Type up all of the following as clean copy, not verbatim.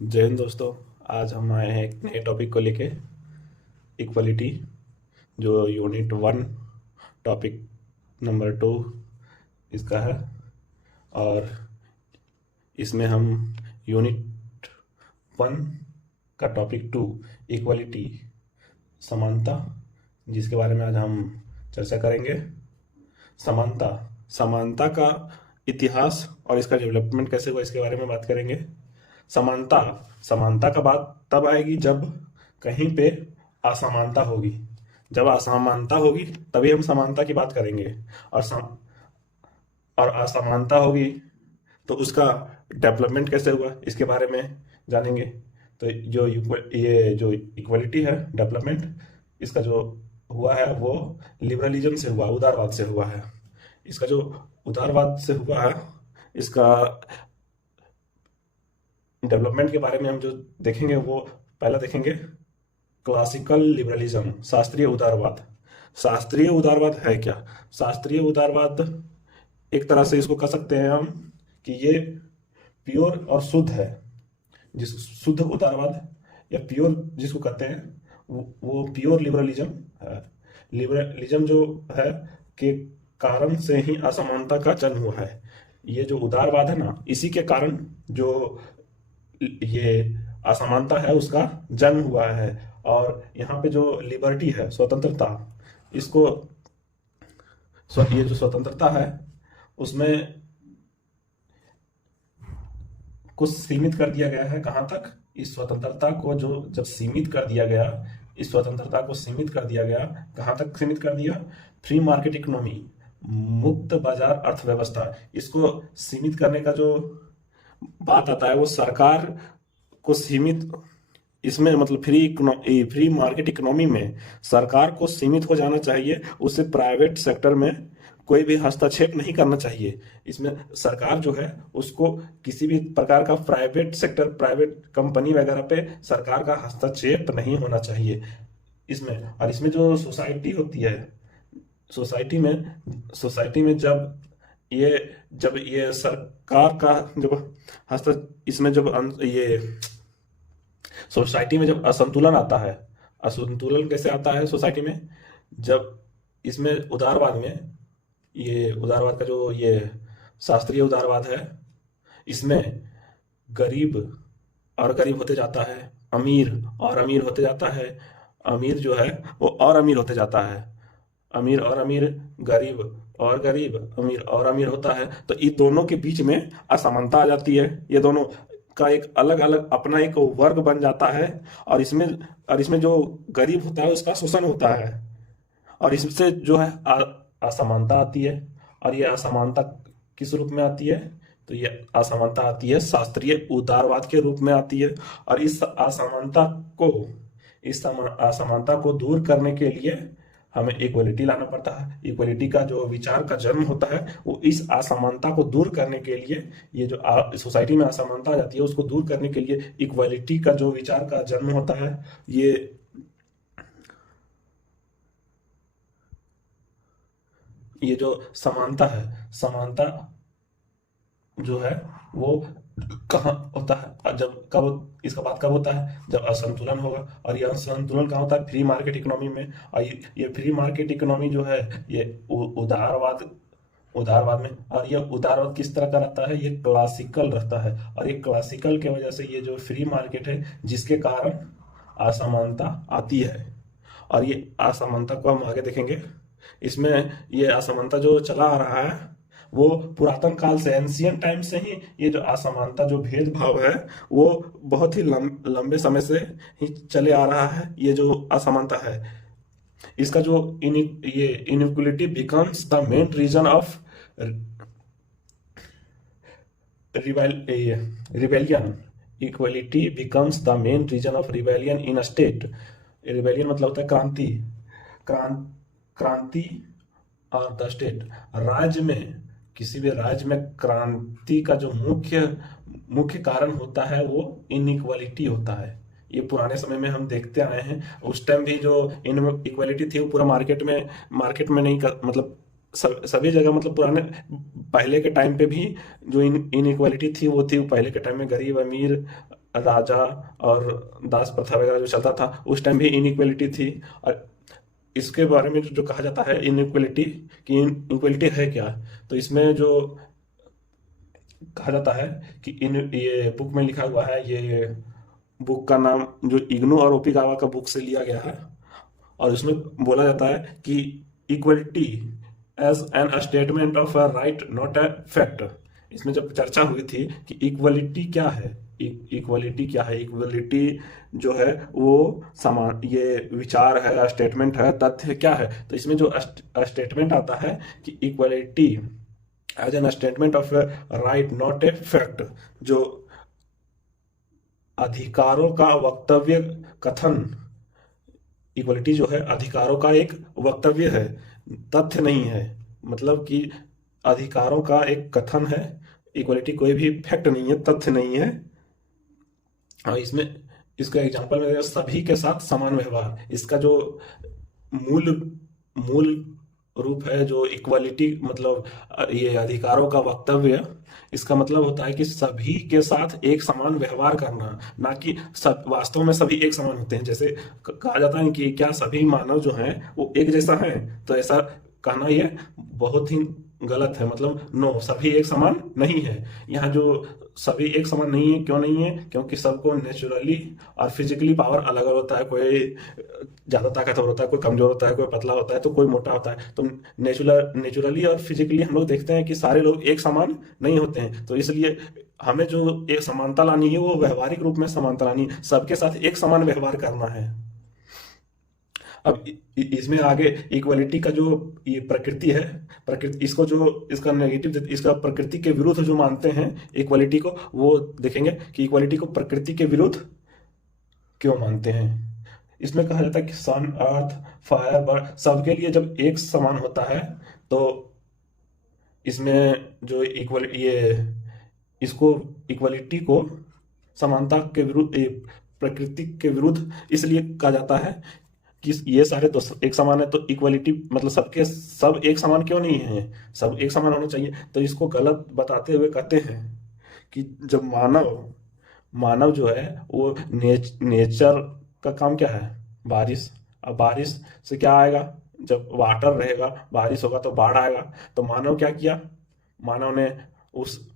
जय हिंद दोस्तों। आज हम आए हैं एक नए टॉपिक को लेके, इक्वलिटी, जो यूनिट 1 टॉपिक नंबर 2 इसका है। और इसमें हम यूनिट 1 का टॉपिक 2 इक्वलिटी, समानता, जिसके बारे में आज हम चर्चा करेंगे। समानता समानता का इतिहास और इसका डेवलपमेंट कैसे हुआ, इसके बारे में बात करेंगे। समानता समानता का बात तब आएगी जब कहीं पे असमानता होगी। जब असमानता होगी तभी हम समानता की बात करेंगे। और और असमानता होगी तो उसका डेवलपमेंट कैसे हुआ, इसके बारे में जानेंगे। तो ये जो इक्वलिटी है, डेवलपमेंट इसका जो हुआ है वो लिबरलिज्म से हुआ, उदारवाद से हुआ है। इसका जो उदारवाद से हुआ है, इसका डेवलपमेंट के बारे में हम जो देखेंगे वो पहला देखेंगे क्लासिकल लिबरलिज्म, शास्त्रीय उदारवाद। शास्त्रीय उदारवाद है क्या? शास्त्रीय उदारवाद एक तरह से इसको कह सकते हैं हम कि ये प्योर और शुद्ध है। जिस शुद्ध उदारवाद या प्योर जिसको कहते हैं वो प्योर लिबरलिज्म है। लिबरलिज्म जो है के कारण से ही असमानता का जन्म हुआ है। ये जो उदारवाद है ना, इसी के कारण जो ये असमानता है उसका जन्म हुआ है। और यहाँ पे जो लिबर्टी है, स्वतंत्रता, इसको ये जो स्वतंत्रता है उसमें कुछ सीमित कर दिया गया है। कहाँ तक? इस स्वतंत्रता को जो जब सीमित कर दिया गया, इस स्वतंत्रता को सीमित कर दिया गया, कहाँ तक सीमित कर दिया? फ्री मार्केट इकोनॉमी, मुक्त बाजार अर्थव्यवस्था। इसको सीमित करने का जो बात आता है वो सरकार को सीमित, इसमें मतलब फ्री मार्केट इकोनॉमी में सरकार को सीमित हो जाना चाहिए। उसे प्राइवेट सेक्टर में कोई भी हस्तक्षेप नहीं करना चाहिए। इसमें सरकार जो है उसको किसी भी प्रकार का प्राइवेट सेक्टर, प्राइवेट कंपनी वगैरह पे सरकार का हस्तक्षेप नहीं होना चाहिए इसमें। और इसमें जो सोसाइटी होती है, सोसाइटी में जब ये सरकार का जब हस्त इसमें जब ये सोसाइटी में जब असंतुलन आता है, असंतुलन कैसे आता है सोसाइटी में? जब इसमें उदारवाद में, ये उदारवाद का जो ये शास्त्रीय उदारवाद है, इसमें गरीब और गरीब होते जाता है, अमीर और अमीर होते जाता है, अमीर जो है वो और अमीर होते जाता है, अमीर और अमीर, गरीब और गरीब, अमीर और अमीर होता है। तो इन दोनों के बीच में असमानता आ जाती है। ये दोनों का एक अलग अलग अपना एक वर्ग बन जाता है। और इसमें जो गरीब होता है उसका शोषण होता है। और इससे जो है असमानता आती है। और ये असमानता किस रूप में आती है? तो ये असमानता आती है शास्त्रीय उदारवाद के रूप में आती है। और इस असमानता को दूर करने के लिए हमें इक्वलिटी लाना पड़ता है। इक्वलिटी का जो विचार का जन्म होता है वो इस असमानता को दूर करने के लिए, ये जो सोसाइटी में असमानता आ जाती है उसको दूर करने के लिए इक्वलिटी का जो विचार का जन्म होता है। ये जो समानता है, समानता जो है वो कहाँ होता है? इसका बात कब होता है? जब असंतुलन होगा। और ये असंतुलन कहाँ होता है? फ्री मार्केट इकोनॉमी में। और ये फ्री मार्केट इकोनॉमी जो है ये उदारवाद में। और ये उदारवाद किस तरह का रहता है? ये क्लासिकल रहता है। और ये क्लासिकल के वजह से ये जो फ्री मार्केट है जिसके कारण असमानता आती है। और ये असमानता को हम आगे देखेंगे। इसमें ये असमानता जो चला आ रहा है वो पुरातन काल से, एंशियंट टाइम से ही ये जो असमानता, जो भेदभाव है वो बहुत ही लंबे समय से ही चले आ रहा है। ये जो असमानता है इसका जो ये inequality becomes the main reason of rebellion. Equality becomes the main reason of rebellion in a state. Rebellion मतलब होता है क्रांति, क्रांति और द स्टेट। राज्य में, किसी भी राज्य में क्रांति का जो मुख्य कारण होता है वो इनइक्वालिटी होता है। ये पुराने समय में हम देखते आए हैं। उस टाइम भी जो इनइक्वालिटी थी वो पूरा मार्केट में नहीं मतलब सभी जगह, मतलब पहले के टाइम पे भी जो इनइक्वालिटी थी वो पहले के टाइम में गरीब अमीर राजा और दास प्रथा वगैरह जो चलता था उस टाइम भी इनइक्वलिटी थी। और इसके बारे में जो कहा जाता है इनइक्वलिटी, कि इनइक्वलिटी है क्या, तो इसमें जो कहा जाता है कि इन ये बुक में लिखा हुआ है, ये बुक का नाम जो इग्नू और ओपिगावा का बुक से लिया गया है, और इसमें बोला जाता है कि equality as an statement of a right not a fact. इसमें जब चर्चा हुई थी कि इक्वलिटी क्या है, इक्वलिटी क्या है, इक्वलिटी जो है वो समान, ये विचार है, स्टेटमेंट है, तथ्य क्या है, तो इसमें जो स्टेटमेंट आता है कि equality as an statement of a right not a fact, जो अधिकारों का वक्तव्य कथन, इक्वलिटी जो है अधिकारों का एक वक्तव्य है, तथ्य नहीं है। मतलब कि अधिकारों का एक कथन है, इक्वलिटी कोई भी फैक्ट नहीं है, तथ्य नहीं है। और इसमें इसका एग्जांपल में सभी के साथ समान व्यवहार, इसका जो मूल मूल रूप है जो इक्वालिटी, मतलब ये अधिकारों का वक्तव्य, इसका मतलब होता है कि सभी के साथ एक समान व्यवहार करना, ना कि सब वास्तव में सभी एक समान होते हैं। जैसे कहा जाता है कि क्या सभी मानव जो हैं वो एक जैसा है, तो ऐसा कहना ये बहुत ही गलत है। मतलब नो, सभी एक समान नहीं है। यहाँ जो सभी एक समान नहीं है, क्यों नहीं है, क्योंकि सबको नेचुरली और फिजिकली पावर अलग अलग होता है। कोई ज़्यादा ताकतवर होता है, कोई कमजोर होता है, कोई पतला होता है, तो कोई मोटा होता है। तो नेचुरली और फिजिकली हम लोग देखते हैं कि सारे लोग एक समान नहीं होते हैं। तो इसलिए हमें जो एक समानता लानी है वो व्यवहारिक रूप में समानता लानी है, सबके साथ एक समान व्यवहार करना है। अब इसमें आगे इक्वलिटी का जो ये प्रकृति है, प्रकृति इसको जो इसका नेगेटिव, इसका प्रकृति के विरुद्ध जो मानते हैं इक्वलिटी को, वो देखेंगे कि इक्वलिटी को प्रकृति के विरुद्ध क्यों मानते हैं। इसमें कहा जाता है कि सन, अर्थ, फायर, बर्ड सबके लिए जब एक समान होता है, तो इसमें जो इक्वल ये इसको इक्वलिटी को समानता के विरुद्ध, प्रकृति के विरुद्ध इसलिए कहा जाता है कि ये सारे तो एक समान है, तो इक्वलिटी मतलब सबके सब एक समान क्यों नहीं है, सब एक समान होना चाहिए। तो इसको गलत बताते हुए कहते हैं कि जब मानव मानव जो है वो नेचर का काम क्या है, बारिश। अब बारिश से क्या आएगा, जब वाटर रहेगा, बारिश होगा तो बाढ़ आएगा। तो मानव क्या किया, मानव ने उस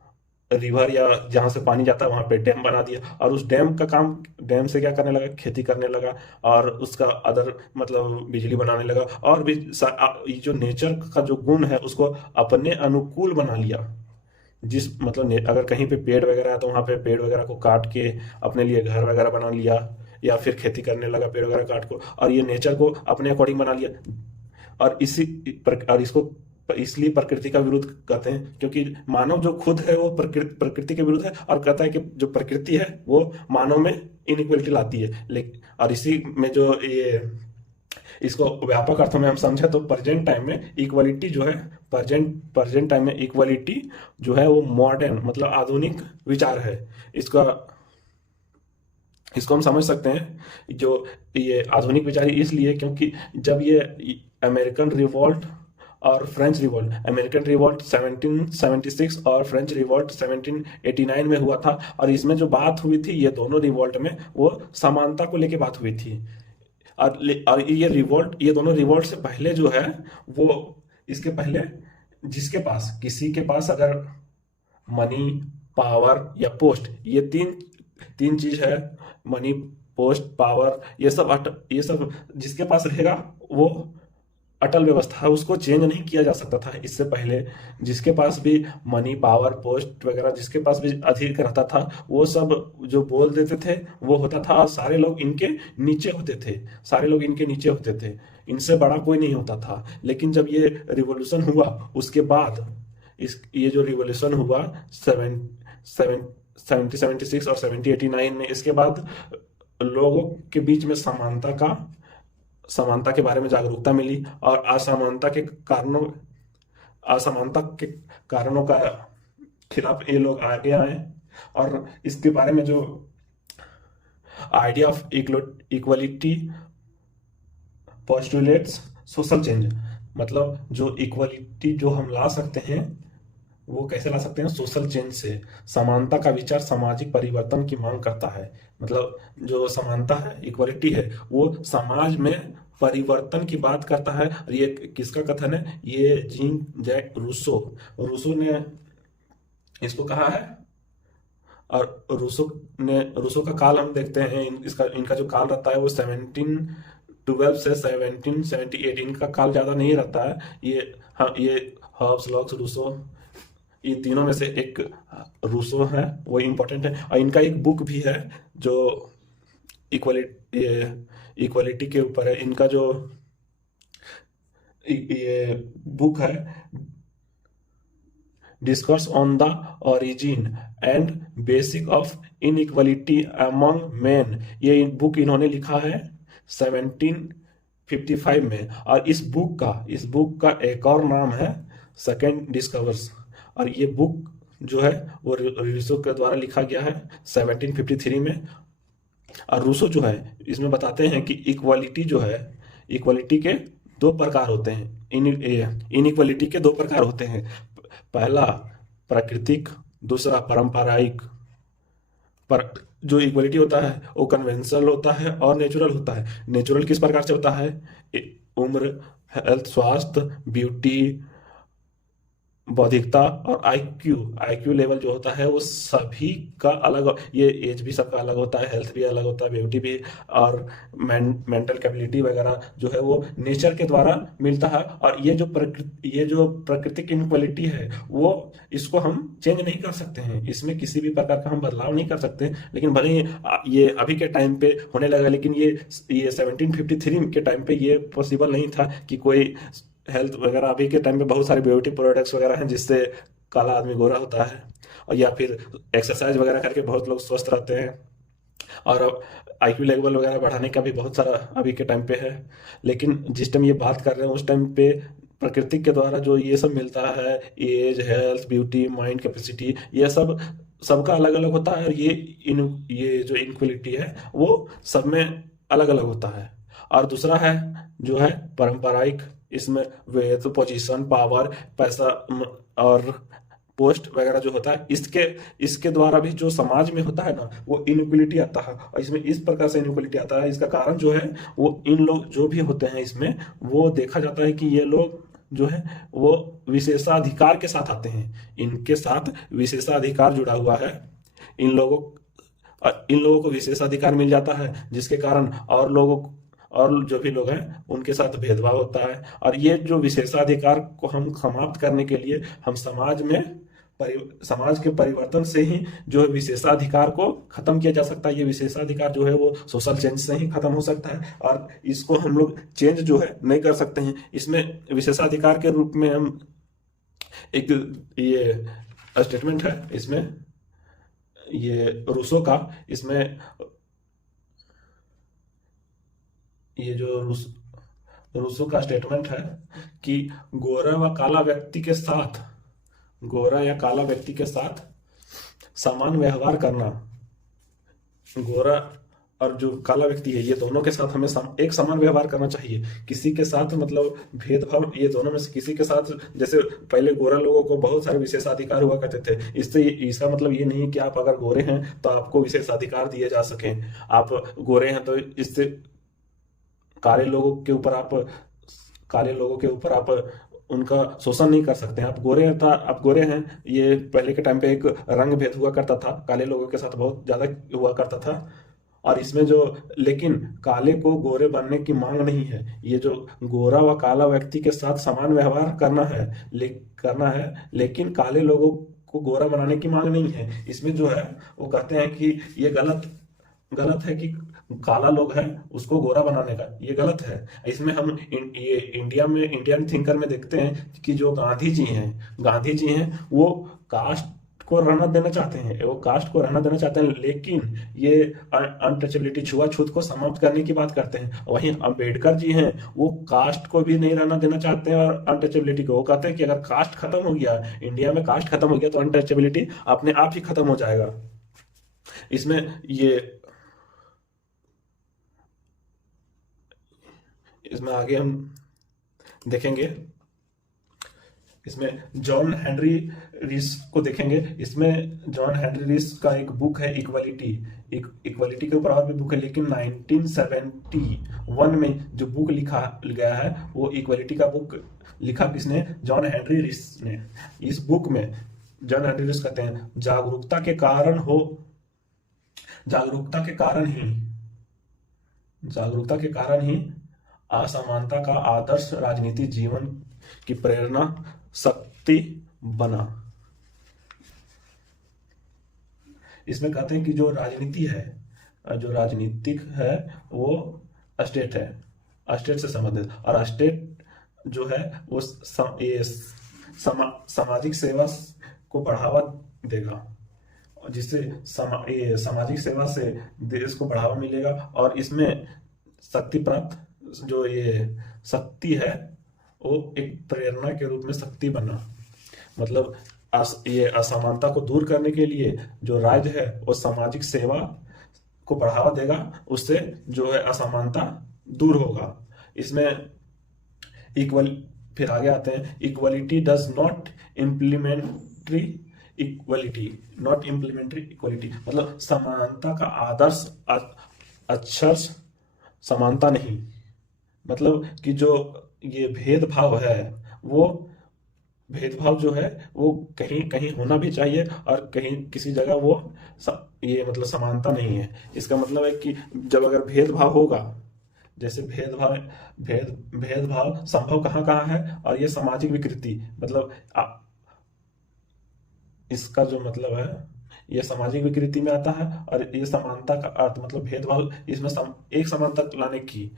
रिवर या जहाँ से पानी जाता है वहां पे डैम बना दिया, और उस डैम का काम, डैम से क्या करने लगा, खेती करने लगा, और उसका अदर मतलब बिजली बनाने लगा, और भी ये जो नेचर का जो गुण है उसको अपने अनुकूल बना लिया। जिस मतलब अगर कहीं पे पेड़ वगैरह है तो वहां पे पेड़ वगैरह को काट के अपने लिए घर वगैरह बना लिया, या फिर खेती करने लगा पेड़ वगैरह काट को, और ये नेचर को अपने अकॉर्डिंग बना लिया। और और इसको इसलिए प्रकृति का विरोध कहते हैं, क्योंकि मानव जो खुद है वो प्रकृति के विरुद्ध है, और कहता है कि जो प्रकृति है वो मानव में इनइक्वलिटी लाती है। लेकिन और इसी में जो ये इसको व्यापक अर्थों में हम समझे तो प्रेजेंट टाइम में इक्वलिटी जो है, प्रेजेंट टाइम में इक्वलिटी जो है वो मॉडर्न मतलब आधुनिक विचार है। इसका इसको हम समझ सकते हैं जो ये आधुनिक विचार इसलिए क्योंकि जब ये अमेरिकन रिवॉल्ट और फ्रेंच रिवॉल्ट, अमेरिकन रिवॉल्ट 1776 और फ्रेंच रिवॉल्ट 1789 में हुआ था, और इसमें जो बात हुई थी ये दोनों रिवॉल्ट में वो समानता को लेके बात हुई थी। और ये दोनों रिवॉल्ट से पहले जो है वो, इसके पहले जिसके पास, किसी के पास अगर मनी, पावर या पोस्ट, ये तीन चीज है, मनी, पोस्ट, पावर, ये सब जिसके पास रहेगा वो अटल व्यवस्था है, उसको चेंज नहीं किया जा सकता था। इससे पहले जिसके पास भी मनी, पावर, पोस्ट वगैरह जिसके पास भी अधिक रहता था वो सब जो बोल देते थे वो होता था, और सारे लोग इनके नीचे होते थे, इनसे बड़ा कोई नहीं होता था। लेकिन जब ये रिवॉल्यूशन हुआ उसके बाद, ये जो रिवॉल्यूशन हुआ 1776 और 1789 में, इसके बाद लोगों के बीच में समानता के बारे में जागरूकता मिली, और असमानता के कारणों का खिलाफ ये लोग आगे आए, और इसके बारे में जो idea of equality postulates social change, मतलब जो इक्वलिटी जो हम ला सकते हैं वो कैसे ला सकते हैं? सोशल चेंज से। समानता का विचार सामाजिक परिवर्तन की मांग करता है। मतलब जो समानता है, इक्वलिटी है, वो समाज में परिवर्तन की बात करता है। और ये किसका कथन है? ये जीन जैक रूसो, रूसो ने इसको कहा है। और रूसो का काल हम देखते हैं, इसका इनका जो काल रहता है वो 1712 से 1778, इनका काल ज़्यादा नहीं रहता है। ये, हाँ, ये हॉब्स, लॉक्स, रूसो, ये तीनों में से एक रूसो है, वो इम्पोर्टेंट है। और इनका एक बुक भी है जो इक्वलिटी के ऊपर है। इनका जो ये बुक है, डिस्कर्स on the origin and basic of inequality among man, ये बुक इन्होंने लिखा है 1755 में। और इस बुक का एक और नाम है सेकेंड डिस्कवर्स। और ये बुक जो है वो रूसो के द्वारा लिखा गया है 1753 में। और रूसो जो है इसमें बताते हैं कि इक्वालिटी जो है, इक्वालिटी के दो प्रकार होते हैं। इनइक्वालिटी के दो प्रकार होते हैं। पहला प्राकृतिक, दूसरा पारंपरिक। पर जो इक्वलिटी होता है वो कन्वेंशनल होता है और नेचुरल होता है। नेचुरल किस प्रकार से होता है? उम्र, हेल्थ, स्वास्थ्य, ब्यूटी, बौद्धिकता और आईक्यू, आईक्यू लेवल जो होता है वो सभी का अलग, ये एज भी सबका अलग होता है, हेल्थ भी अलग होता है, ब्यूटी भी, और मेंटल कैपेबिलिटी वगैरह जो है वो नेचर के द्वारा मिलता है। और ये जो प्राकृतिक इनक्वालिटी है वो, इसको हम चेंज नहीं कर सकते हैं, इसमें किसी भी प्रकार का हम बदलाव नहीं कर सकते। लेकिन भले ही ये अभी के टाइम पे होने लगा, लेकिन ये 1753 के टाइम पे ये पॉसिबल नहीं था कि कोई हेल्थ वगैरह। अभी के टाइम पे बहुत सारे ब्यूटी प्रोडक्ट्स वगैरह हैं जिससे काला आदमी गोरा होता है, और या फिर एक्सरसाइज वगैरह करके बहुत लोग स्वस्थ रहते हैं। और अब आईक्यू लेवल वगैरह बढ़ाने का भी बहुत सारा अभी के टाइम पे है। लेकिन जिस टाइम ये बात कर रहे हैं उस टाइम पे प्रकृति के द्वारा जो ये सब मिलता है, age, health, beauty, mind capacity, ये सब सबका अलग अलग होता है। और ये जो इनक्वलिटी है वो सब में अलग अलग होता है। और दूसरा है जो है पारंपरिक, इसमें वेथ, पोजीशन, पावर, पैसा, और पोस्ट वगैरह जो होता है, इसके इसके द्वारा भी जो समाज में होता है ना वो इनइक्वलिटी आता है। और इसमें इस प्रकार से इनइक्वलिटी आता है, इसका कारण जो है वो इन लोग जो भी होते हैं इसमें, वो देखा जाता है कि ये लोग जो है वो विशेषाधिकार के साथ आते हैं, इनके साथ विशेषाधिकार जुड़ा हुआ है। इन लोगों इन लोगों को विशेषाधिकार मिल जाता है, जिसके कारण और जो भी लोग हैं उनके साथ भेदभाव होता है। और ये जो विशेषाधिकार को हम समाप्त करने के लिए हम समाज के परिवर्तन से ही जो है विशेषाधिकार को खत्म किया जा सकता है। ये विशेषाधिकार जो है वो सोशल चेंज से ही खत्म हो सकता है, और इसको हम लोग चेंज जो है नहीं कर सकते हैं। इसमें विशेषाधिकार के रूप में हम एक ये स्टेटमेंट है इसमें, ये रूसो का, इसमें ये जो रूसो का स्टेटमेंट है कि गोरा व काला व्यक्ति के साथ, गोरा या काला व्यक्ति के साथ समान व्यवहार करना, गोरा और जो काला व्यक्ति है ये दोनों के साथ हमें एक समान व्यवहार करना चाहिए। किसी के साथ मतलब भेदभाव, ये दोनों में से किसी के साथ, जैसे पहले गोरा लोगों को बहुत सारे विशेषाधिकार हुआ करते थे, इससे इसका मतलब ये नहीं कि आप अगर गोरे हैं तो आपको विशेषाधिकार दिए जा सकें। आप गोरे हैं तो इससे काले लोगों के ऊपर आप काले लोगों के ऊपर आप उनका शोषण नहीं कर सकते हैं। आप गोरे हैं, ये पहले के टाइम पे एक रंग भेद हुआ करता था, काले लोगों के साथ बहुत ज्यादा हुआ करता था। और इसमें जो, लेकिन काले को गोरे बनने की मांग नहीं है। ये जो गोरा व काला व्यक्ति के साथ समान व्यवहार करना है, लेकिन काले लोगों को गोरा बनाने की मांग नहीं है। इसमें जो है वो कहते हैं कि ये गलत गलत है कि काला लोग हैं उसको गोरा बनाने का, ये गलत है। इसमें हम ये इंडियन थिंकर में देखते हैं कि जो गांधी जी हैं वो कास्ट को रहना देना चाहते हैं, लेकिन ये अनटचेबिलिटी, छुआछूत को समाप्त करने की बात करते हैं। वहीं अम्बेडकर जी हैं, वो कास्ट को भी नहीं रहना देना चाहते हैं और अनटचेबिलिटी को। वो कहते हैं कि अगर कास्ट खत्म हो गया, इंडिया में कास्ट खत्म हो गया, तो अनटचेबिलिटी अपने आप ही खत्म हो जाएगा। इसमें ये इसमें आगे हम देखेंगे इसमें जॉन हेनरी रीस को देखेंगे। इसमें जॉन हेनरी रीस का एक बुक है इक्वलिटी। इक्वलिटी के ऊपर और भी बुक है, लेकिन 1971 में जो बुक लिखा गया है वो इक्वलिटी का बुक लिखा किसने? जॉन हेनरी रीस ने। इस बुक में जॉन हेनरी रीस कहते हैं जागरूकता के कारण ही असमानता का आदर्श राजनीति जीवन की प्रेरणा शक्ति बना। इसमें कहते हैं कि जो राजनीतिक है वो स्टेट है, स्टेट से संबंधित, और स्टेट जो है वो सामाजिक सेवा को बढ़ावा देगा, जिससे सामाजिक सेवा से देश को बढ़ावा मिलेगा। और इसमें शक्ति प्राप्त, जो ये शक्ति है वो एक प्रेरणा के रूप में शक्ति बना। मतलब ये असमानता को दूर करने के लिए जो राज्य है वो सामाजिक सेवा को बढ़ावा देगा, उससे जो है असमानता दूर होगा। इसमें फिर आगे आते हैं, इक्वलिटी डज नॉट इम्प्लीमेंट्री इक्वलिटी, मतलब समानता का आदर्श अक्षर समानता नहीं। मतलब कि जो ये भेदभाव है, वो भेदभाव जो है वो कहीं कहीं होना भी चाहिए और कहीं किसी जगह वो ये मतलब समानता नहीं है। इसका मतलब है कि जब अगर भेदभाव होगा, जैसे भेदभाव संभव कहाँ कहाँ है, और ये सामाजिक विकृति, मतलब इसका जो मतलब है ये सामाजिक विकृति में आता है। और ये समानता का अर्थ मतलब भेदभाव, इसमें एक समानता लाने की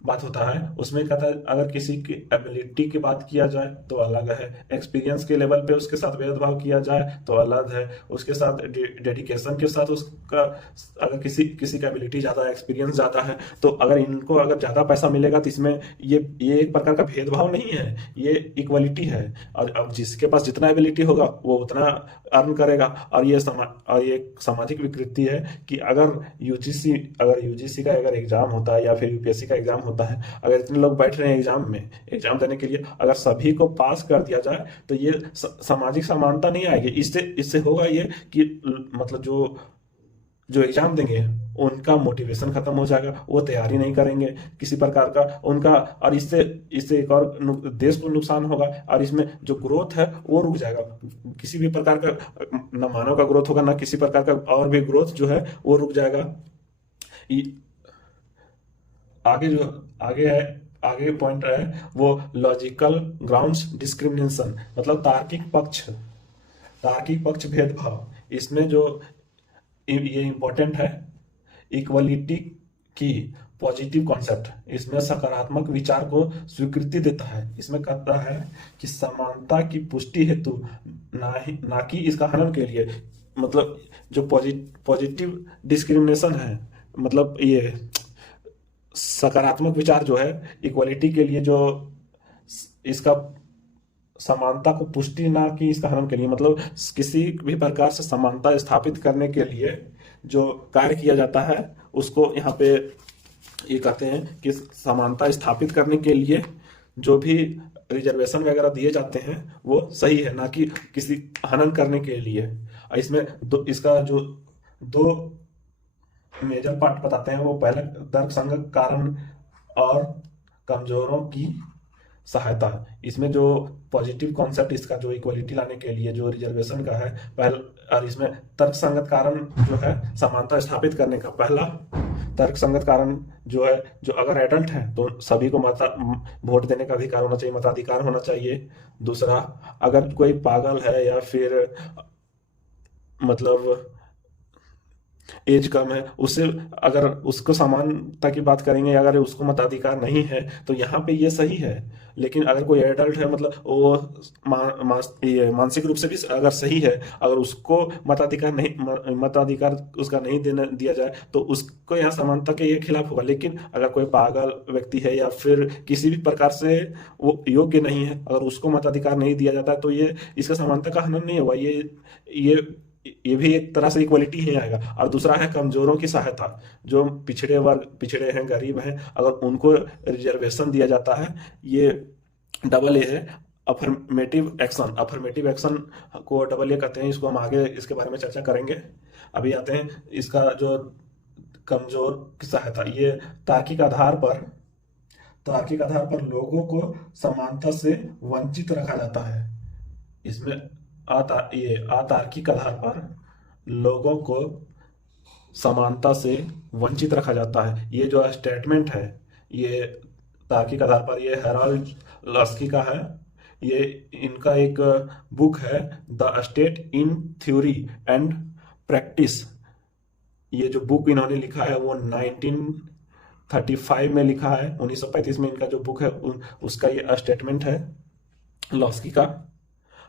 बात होता है। उसमें कहता है अगर किसी की एबिलिटी की बात किया जाए तो अलग है, एक्सपीरियंस के लेवल पे उसके साथ भेदभाव किया जाए तो अलग है, उसके साथ डेडिकेशन के साथ उसका, अगर किसी का एबिलिटी ज़्यादा, एक्सपीरियंस ज़्यादा है, तो अगर इनको अगर ज़्यादा पैसा मिलेगा तो इसमें ये एक प्रकार का भेदभाव नहीं है, ये इक्वलिटी है। और अब जिसके पास जितना एबिलिटी होगा वो उतना अर्न करेगा। और ये सामाजिक विकृति है कि अगर यूजीसी का अगर एग्जाम होता है या फिर यूपीएससी का एग्जाम होता है, अगर इतने लोग बैठ रहे हैं एग्जाम देने के लिए, अगर सभी को पास कर दिया जाए तो ये सामाजिक समानता नहीं आएगी। इससे होगा ये कि मतलब जो एग्जाम देंगे उनका मोटिवेशन खत्म हो जाएगा, वो तैयारी नहीं करेंगे किसी प्रकार का उनका, और इससे एक और देश को नुकसान होगा। और इसमें जो ग्रोथ है वो रुक जाएगा, किसी भी प्रकार का न मानव का ग्रोथ होगा, ना किसी प्रकार का और भी ग्रोथ जो है वो रुक जाएगा। आगे पॉइंट है वो लॉजिकल ग्राउंड्स डिस्क्रिमिनेशन, मतलब तार्किक पक्ष भेदभाव। इसमें जो ये इंपॉर्टेंट है, इक्वलिटी की पॉजिटिव कॉन्सेप्ट, इसमें सकारात्मक विचार को स्वीकृति देता है। इसमें कहता है कि समानता की पुष्टि हेतु ना कि इसका हनन के लिए, मतलब जो पॉजिटिव डिस्क्रिमिनेशन है, मतलब ये सकारात्मक विचार जो है इक्वलिटी के लिए, जो इसका समानता को पुष्टि ना कि इसका हनन के लिए, मतलब किसी भी प्रकार से समानता स्थापित करने के लिए जो कार्य किया जाता है उसको यहाँ पे ये कहते हैं कि समानता स्थापित करने के लिए जो भी रिजर्वेशन वगैरह दिए जाते हैं वो सही है, ना कि किसी हनन करने के लिए। इसमें इसका जो दो मेजर पार्ट बताते हैं, वो पहले तर्कसंगत कारण और कमजोरों की सहायता। इसमें जो पॉजिटिव कॉन्सेप्ट इसका जो इक्वलिटी लाने के लिए जो रिजर्वेशन का है पहले, और इसमें तर्कसंगत कारण जो है समानता स्थापित करने का, पहला तर्कसंगत कारण जो है, जो अगर एडल्ट है तो सभी को वोट देने का अधिकार होना चाहिए, मताधिकार होना चाहिए। दूसरा, अगर कोई पागल है या फिर मतलब एज कम है, उससे अगर उसको समानता की बात करेंगे, अगर उसको मताधिकार नहीं है तो यहाँ पे ये सही है। लेकिन अगर कोई एडल्ट है, मतलब वो मानसिक रूप से भी अगर सही है, अगर उसको मताधिकार उसका नहीं दिया जाए तो उसको यहाँ समानता के ये खिलाफ होगा। लेकिन अगर कोई पागल व्यक्ति है या फिर किसी भी प्रकार से वो योग्य नहीं है, अगर उसको मताधिकार नहीं दिया जाता तो ये इसका समानता का हनन नहीं होगा, ये भी एक तरह से इक्वलिटी ही आएगा। और दूसरा है कमजोरों की सहायता, जो पिछड़े हैं, गरीब हैं, अगर उनको रिजर्वेशन दिया जाता है, ये डबल ए है। अफर्मेटिव एक्शन को डबल ए कहते हैं। इसको हम आगे इसके बारे में चर्चा करेंगे। अभी आते हैं इसका जो कमजोर की सहायता। ये तार्किक आधार पर लोगों को समानता से वंचित रखा जाता है। इसमें ये अतार्किक आधार पर लोगों को समानता से वंचित रखा जाता है। ये जो स्टेटमेंट है ये तार्किक आधार पर, ये हेराल्ड लस्की का है। ये इनका एक बुक है the state in theory and practice. ये जो बुक इन्होंने लिखा है वो 1935 में लिखा है। 1935 में इनका जो बुक है उसका ये स्टेटमेंट है लॉस्की का।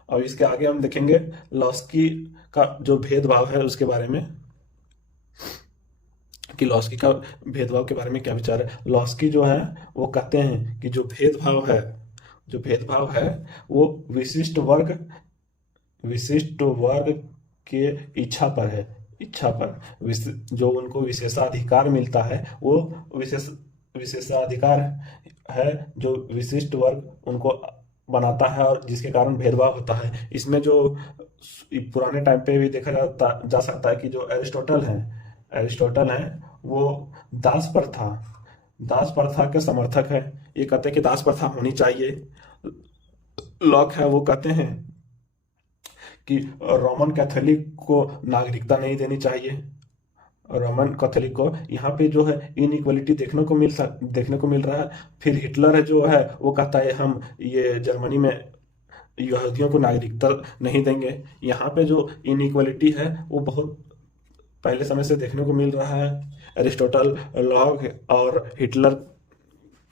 और इसके आगे हम देखेंगे लॉस्की का जो भेदभाव है उसके बारे में, कि लॉस्की का भेदभाव के बारे में क्या विचार है। लॉस्की जो है वो कहते हैं कि जो भेदभाव है वो विशिष्ट वर्ग के इच्छा पर है। जो उनको विशेषाधिकार मिलता है वो विशेषाधिकार है जो विशिष्ट वर्ग उनको बनाता है और जिसके कारण भेदभाव होता है। इसमें जो पुराने टाइम पे भी देखा जा सकता है कि जो एरिस्टोटल है वो दास प्रथा के समर्थक है। ये कहते हैं कि दास प्रथा होनी चाहिए। लॉक है वो कहते हैं कि रोमन कैथोलिक को नागरिकता नहीं देनी चाहिए। रोमन कैथोलिक को यहाँ पे जो है इनइक्वलिटी देखने को मिल रहा है। फिर हिटलर जो है वो कहता है हम ये जर्मनी में यहूदियों को नागरिकता नहीं देंगे। यहाँ पे जो इनइक्वलिटी है वो बहुत पहले समय से देखने को मिल रहा है। एरिस्टोटल, लॉक और हिटलर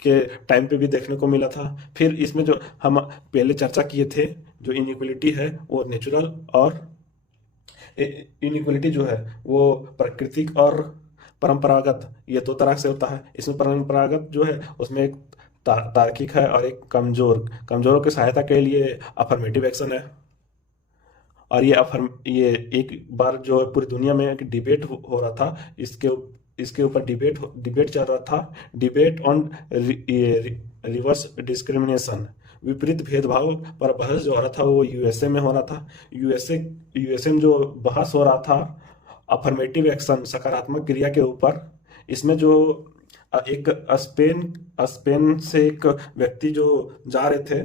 के टाइम पे भी देखने को मिला था। फिर इसमें जो हम पहले चर्चा किए थे जो इनइक्वलिटी है वो नेचुरल, और इनइक्वलिटी जो है वो प्राकृतिक और परंपरागत, ये दो तरह से होता है। इसमें परंपरागत जो है उसमें एक तार्किक है और एक कमजोरों की सहायता के लिए अफर्मेटिव एक्शन है। और ये एक बार जो है पूरी दुनिया में एक डिबेट हो रहा था, इसके ऊपर डिबेट चल रहा था। डिबेट ऑन रिवर्स डिस्क्रिमिनेशन, विपरीत भेदभाव पर बहस जो हो रहा था वो यूएसए में हो रहा था। यूएसए में जो बहस हो रहा था अफर्मेटिव एक्शन, सकारात्मक क्रिया के ऊपर। इसमें जो एक स्पेन से एक व्यक्ति जो जा रहे थे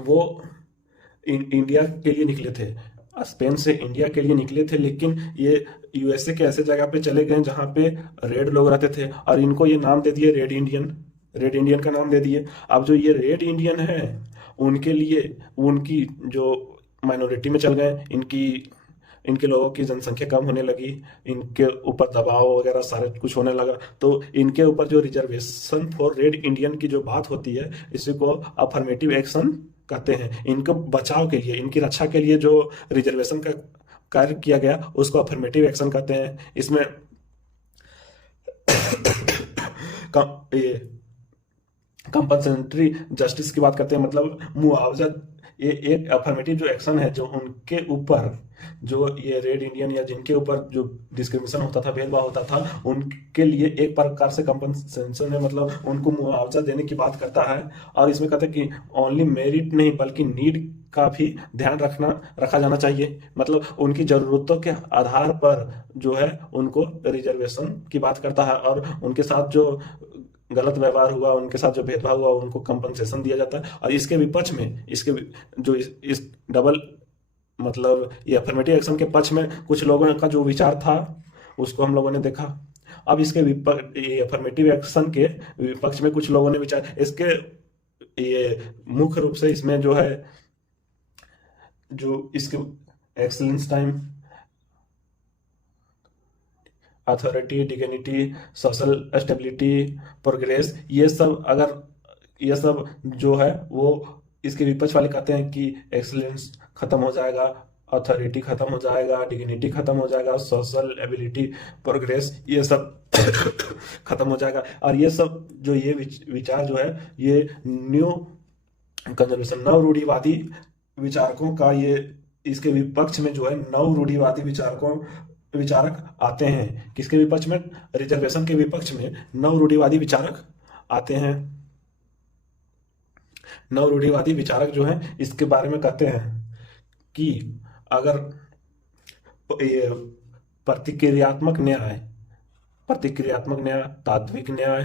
वो इंडिया के लिए निकले थे। स्पेन से इंडिया के लिए निकले थे, लेकिन ये यूएसए के ऐसे जगह पे चले गए जहाँ पे रेड लोग रहते थे और इनको ये नाम दे दिए रेड इंडियन का नाम दे दिए। अब जो ये रेड इंडियन है उनके लिए उनकी जो माइनॉरिटी में चल गए, इनके लोगों की जनसंख्या कम होने लगी, इनके ऊपर दबाव वगैरह सारे कुछ होने लगा। तो इनके ऊपर जो रिजर्वेशन फॉर रेड इंडियन की जो बात होती है इसी को अफर्मेटिव एक्शन कहते हैं। इनको बचाव के लिए, इनकी रक्षा के लिए जो रिजर्वेशन का कार्य किया गया उसको अफर्मेटिव एक्शन कहते हैं। इसमें कंपनसेटरी जस्टिस की बात करते हैं, मतलब मुआवजा। ये एक अफर्मेटिव जो एक्शन है जो उनके ऊपर जो ये रेड इंडियन या जिनके ऊपर जो डिस्क्रिमिनेशन होता था, भेदभाव होता था, उनके लिए एक प्रकार से कंपनसेशन है, मतलब उनको मुआवजा देने की बात करता है। और इसमें कहते हैं कि ओनली मेरिट नहीं बल्कि नीड का भी ध्यान रखा जाना चाहिए। मतलब उनकी जरूरतों के आधार पर जो है उनको रिजर्वेशन की बात करता है और उनके साथ जो गलत व्यवहार हुआ, उनके साथ जो भेदभाव हुआ उनको कंपनसेशन दिया जाता है। और इसके विपक्ष में इस डबल मतलब ये अफर्मेटिव एक्शन के पक्ष में कुछ लोगों का जो विचार था उसको हम लोगों ने देखा। अब इसके ये अफर्मेटिव एक्शन के विपक्ष में कुछ लोगों ने विचार, इसके ये मुख्य रूप से इसमें जो है जो इसके excellence time, authority, dignity, social stability, progress, ये सब जो है वो इसके विपक्ष वाले कहते हैं कि एक्सीलेंस खत्म हो जाएगा, अथॉरिटी खत्म हो जाएगा, डिग्निटी खत्म हो जाएगा, सोशल एबिलिटी, प्रोग्रेस, ये सब खत्म हो जाएगा। और ये सब जो ये विचार जो है ये न्यू कंजर्वेशन, नव रूढ़िवादी विचारकों का, ये इसके विपक्ष में जो है नव रूढ़िवादी विचारक आते हैं। किसके विपक्ष में? रिजर्वेशन के विपक्ष में नव रूढ़िवादी विचारक आते हैं। नव रूढ़िवादी विचारक जो हैं इसके बारे में कहते हैं कि अगर ये प्रतिक्रियात्मक न्याय प्रतिक्रियात्मक न्याय, तात्विक न्याय,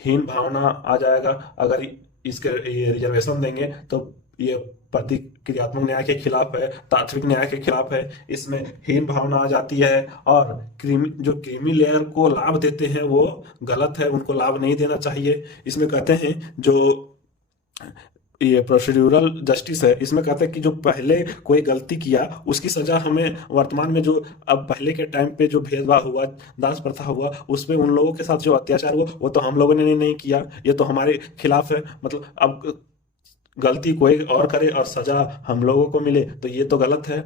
हीन भावना आ जाएगा। अगर इसके ये रिजर्वेशन देंगे तो ये प्रतिक्रियात्मक न्याय के खिलाफ है, तात्विक न्याय के खिलाफ है, इसमें हीन भावना आ जाती है। और जो क्रीमी लेयर को लाभ देते हैं वो गलत है, उनको लाभ नहीं देना चाहिए। इसमें कहते हैं जो ये प्रोसीड्यूरल जस्टिस है, इसमें कहते हैं कि जो पहले कोई गलती किया उसकी सजा हमें वर्तमान में जो अब पहले के टाइम पे जो भेदभाव हुआ, दास प्रथा हुआ, उस पे उन लोगों के साथ जो अत्याचार हुआ वो तो हम लोगों ने नहीं किया, ये तो हमारे खिलाफ है। मतलब अब गलती कोई और करे और सजा हम लोगों को मिले तो ये तो गलत है।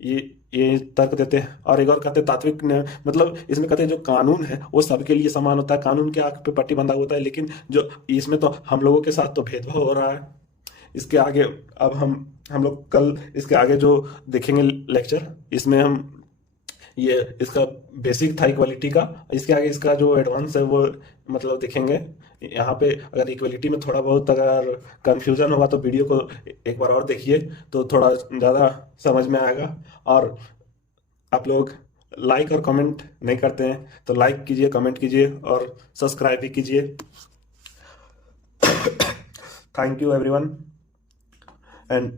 ये तर्क देते हैं। और एक और कहते हैं तात्विक न्याय, मतलब इसमें कहते हैं जो कानून है वो सबके लिए समान होता है, कानून के आंख पे पट्टी बंधा होता है, लेकिन जो इसमें तो हम लोगों के साथ तो भेदभाव हो रहा है। इसके आगे अब हम लोग कल इसके आगे जो देखेंगे लेक्चर, इसमें हम ये इसका बेसिक था इक्वालिटी का, इसके आगे इसका जो एडवांस है वो मतलब देखेंगे। यहाँ पे अगर इक्वालिटी में थोड़ा बहुत अगर कंफ्यूजन होगा तो वीडियो को एक बार और देखिए तो थोड़ा ज़्यादा समझ में आएगा। और आप लोग लाइक और कमेंट नहीं करते हैं तो लाइक कीजिए, कमेंट कीजिए और सब्सक्राइब भी कीजिए। Thank you everyone and